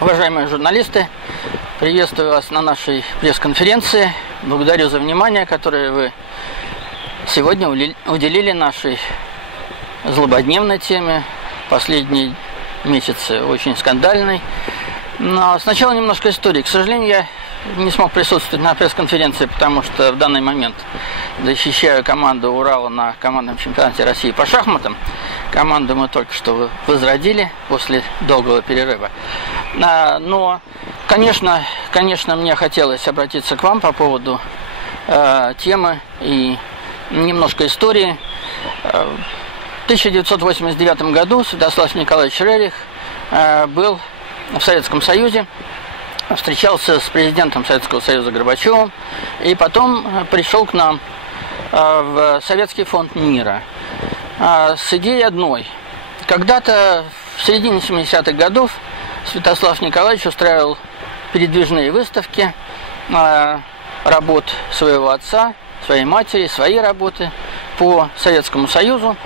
Уважаемые журналисты, приветствую вас на нашей пресс-конференции. Благодарю за внимание, которое вы сегодня уделили нашей злободневной теме. Последние месяцы очень скандальной. Но сначала немножко истории. К сожалению, я не смог присутствовать на пресс-конференции, потому что в данный момент защищаю команду Урала на командном чемпионате России по шахматам. Команду мы только что возродили после долгого перерыва. Но, конечно, мне хотелось обратиться к вам по поводу темы и немножко истории. В 1989 году Святослав Николаевич Рерих был в Советском Союзе, встречался с президентом Советского Союза Горбачевым и потом пришел к нам в Советский фонд мира с идеей одной. Когда-то в середине 70-х годов Святослав Николаевич устраивал передвижные выставки работ своего отца, своей матери, свои работы по Советскому Союзу,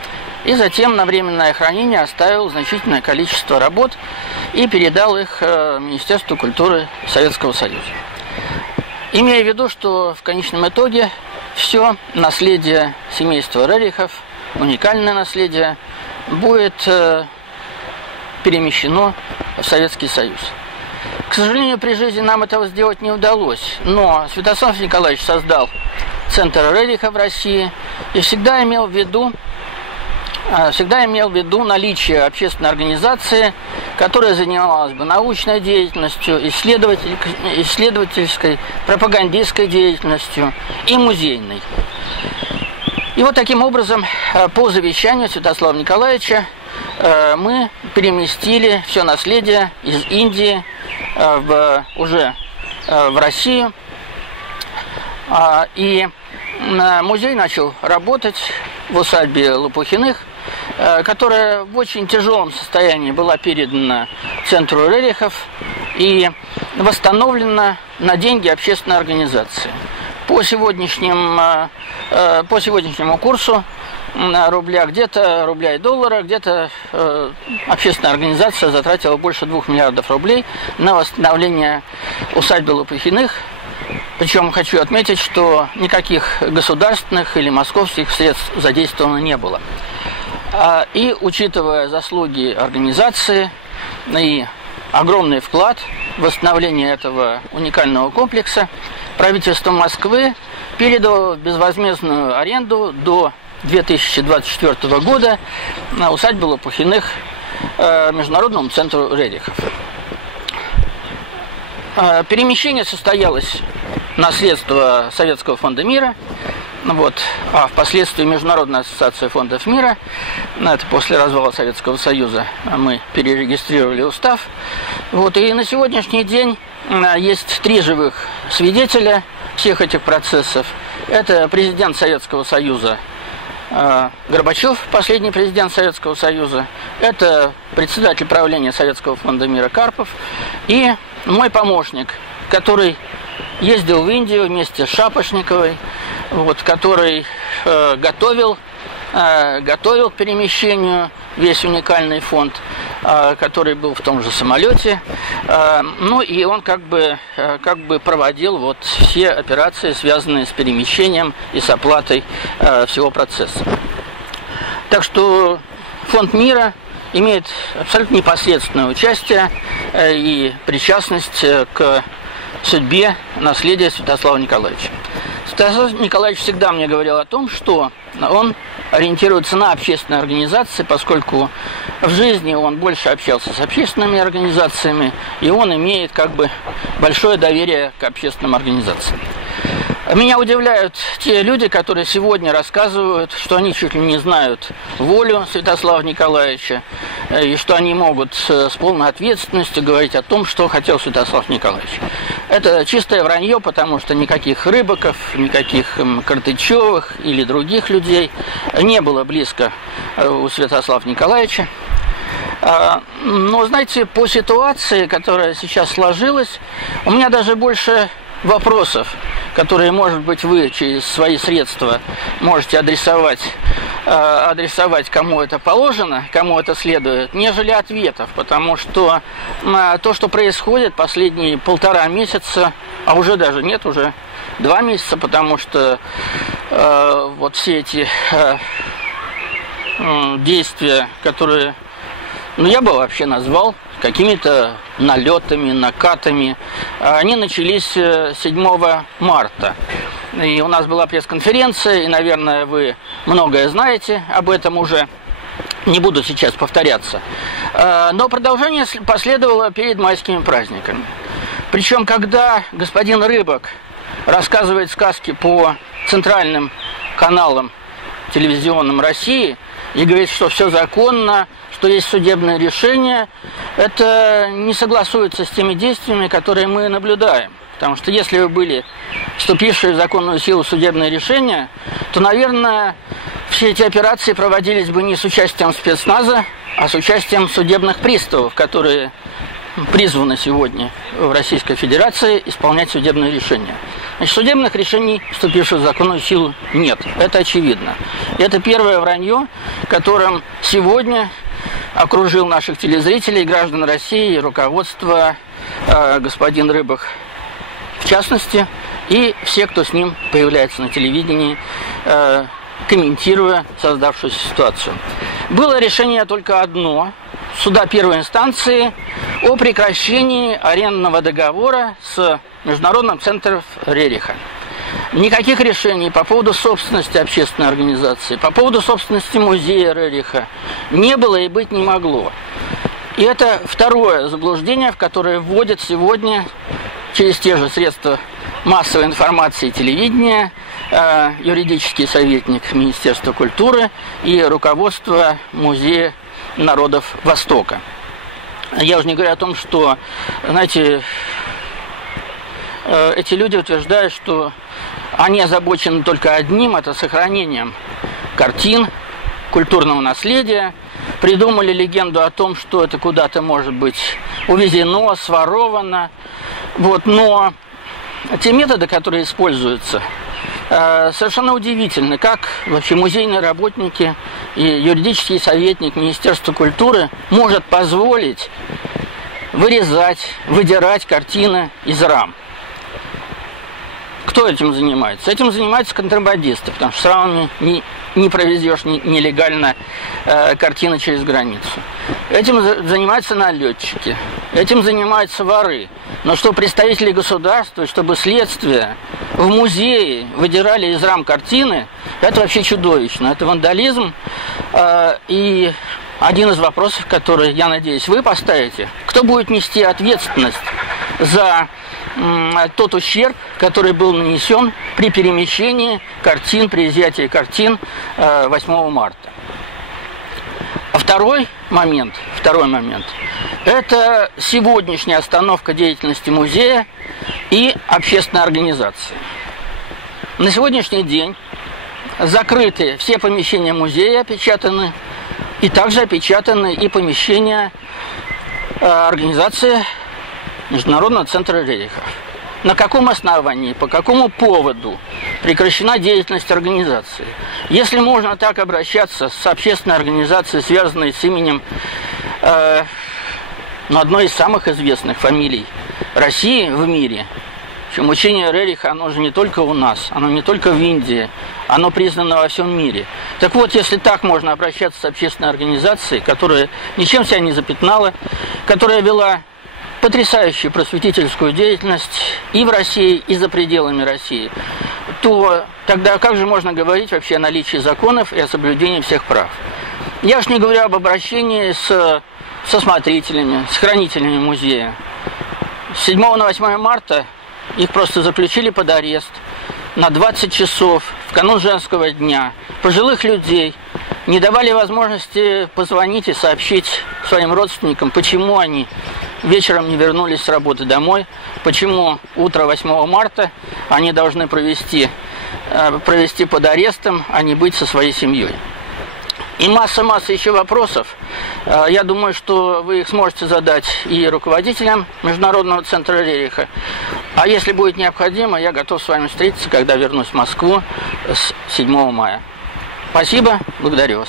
и затем на временное хранение оставил значительное количество работ и передал их Министерству культуры Советского Союза. Имея в виду, что в конечном итоге все наследие семейства Рерихов, уникальное наследие, будет перемещено в Советский Союз. К сожалению, при жизни нам этого сделать не удалось, но Святослав Николаевич создал Центр Рериха в России и всегда имел в виду наличие общественной организации, которая занималась бы научной деятельностью, исследовательской, пропагандистской деятельностью и музейной. И вот таким образом, по завещанию Святослава Николаевича, мы переместили все наследие из Индии уже в Россию. И музей начал работать в усадьбе Лопухиных, которая в очень тяжелом состоянии была передана Центру Рерихов и восстановлена на деньги общественной организации. По сегодняшнему курсу рубля, где-то рубля и доллара, где-то общественная организация затратила больше 2 миллиардов рублей на восстановление усадьбы Лопухиных. Причем хочу отметить, что никаких государственных или московских средств задействовано не было. И учитывая заслуги организации и огромный вклад в восстановление этого уникального комплекса, правительство Москвы передало в безвозмездную аренду до 2024 года на усадьбу Лопухиных Международному центру Рерихов. Перемещение состоялось на средства Советского фонда мира, а впоследствии Международная ассоциация фондов мира, это после развала Советского Союза, мы перерегистрировали устав. И на сегодняшний день есть 3 живых свидетеля всех этих процессов. Это президент Советского Союза Горбачев, последний президент Советского Союза, это председатель правления Советского фонда мира Карпов и мой помощник, который ездил в Индию вместе с Шапошниковой, который готовил к перемещению весь уникальный фонд, который был в том же самолете. И он как бы проводил все операции, связанные с перемещением и с оплатой всего процесса. Так что фонд мира имеет абсолютно непосредственное участие и причастность к судьбе наследия Святослава Николаевича. Святослав Николаевич всегда мне говорил о том, что он ориентируется на общественные организации, поскольку в жизни он больше общался с общественными организациями, и он имеет большое доверие к общественным организациям. Меня удивляют те люди, которые сегодня рассказывают, что они чуть ли не знают волю Святослава Николаевича, и что они могут с полной ответственностью говорить о том, что хотел Святослав Николаевич. Это чистое вранье, потому что никаких Рыбаков, никаких Картычевых или других людей не было близко у Святослава Николаевича. Но, знаете, по ситуации, которая сейчас сложилась, у меня даже больше вопросов, которые, может быть, вы через свои средства можете адресовать адресовать, кому это положено, кому это следует, нежели ответов, потому что то, что происходит последние 1,5 месяца, а уже даже нет, уже 2 месяца, потому что вот все эти действия, которые, я бы вообще назвал какими-то налетами, накатами, они начались 7 марта. И у нас была пресс-конференция, и, наверное, вы многое знаете об этом уже. Не буду сейчас повторяться. Но продолжение последовало перед майскими праздниками. Причем, когда господин Рыбак рассказывает сказки по центральным каналам телевизионным России и говорит, что все законно, что есть судебное решение, это не согласуется с теми действиями, которые мы наблюдаем. Потому что если бы были вступившие в законную силу судебные решения, то, наверное, все эти операции проводились бы не с участием спецназа, а с участием судебных приставов, которые призваны сегодня в Российской Федерации исполнять судебные решения. Значит, судебных решений, вступивших в законную силу, нет. Это очевидно. Это первое вранье, которым сегодня окружил наших телезрителей, граждан России и руководство господин Рыбак, в частности, и все, кто с ним появляется на телевидении, комментируя создавшуюся ситуацию. Было решение только одно суда первой инстанции о прекращении арендного договора с Международным центром Рериха. Никаких решений по поводу собственности общественной организации, по поводу собственности музея Рериха не было и быть не могло. И это второе заблуждение, в которое вводят сегодня через те же средства массовой информации и телевидения юридический советник Министерства культуры и руководство Музея народов Востока. Я уже не говорю о том, что, знаете, эти люди утверждают, что они озабочены только одним – это сохранением картин, культурного наследия. Придумали легенду о том, что это куда-то может быть увезено, своровано. Но те методы, которые используются, совершенно удивительны. Как вообще музейные работники и юридический советник Министерства культуры может позволить вырезать, выдирать картины из рам? Кто этим занимается? Этим занимаются контрабандисты, потому что с рамами не провезешь нелегально картины через границу. Этим занимаются налетчики, этим занимаются воры. Но что представители государства, чтобы следствие в музее выдирали из рам картины, это вообще чудовищно. Это вандализм. И один из вопросов, который, я надеюсь, вы поставите: кто будет нести ответственность за тот ущерб, который был нанесен при перемещении картин, при изъятии картин 8 марта. Второй момент – это сегодняшняя остановка деятельности музея и общественной организации. На сегодняшний день закрыты все помещения музея, опечатаны, и также опечатаны и помещения организации Международного центра Рериха. На каком основании, по какому поводу прекращена деятельность организации? Если можно так обращаться с общественной организацией, связанной с именем одной из самых известных фамилий России в мире, причем учение Рериха, оно же не только у нас, оно не только в Индии, оно признано во всем мире. Так вот, если так можно обращаться с общественной организацией, которая ничем себя не запятнала, которая вела потрясающую просветительскую деятельность и в России, и за пределами России, то тогда как же можно говорить вообще о наличии законов и о соблюдении всех прав? Я уж не говорю об обращении со смотрителями, с хранителями музея. С 7 на 8 марта их просто заключили под арест на 20 часов в канун женского дня. Пожилых людей не давали возможности позвонить и сообщить своим родственникам, почему они вечером не вернулись с работы домой, почему утро 8 марта они должны провести под арестом, а не быть со своей семьей. И масса еще вопросов. Я думаю, что вы их сможете задать и руководителям Международного центра Рериха. А если будет необходимо, я готов с вами встретиться, когда вернусь в Москву с 7 мая. Спасибо, благодарю вас.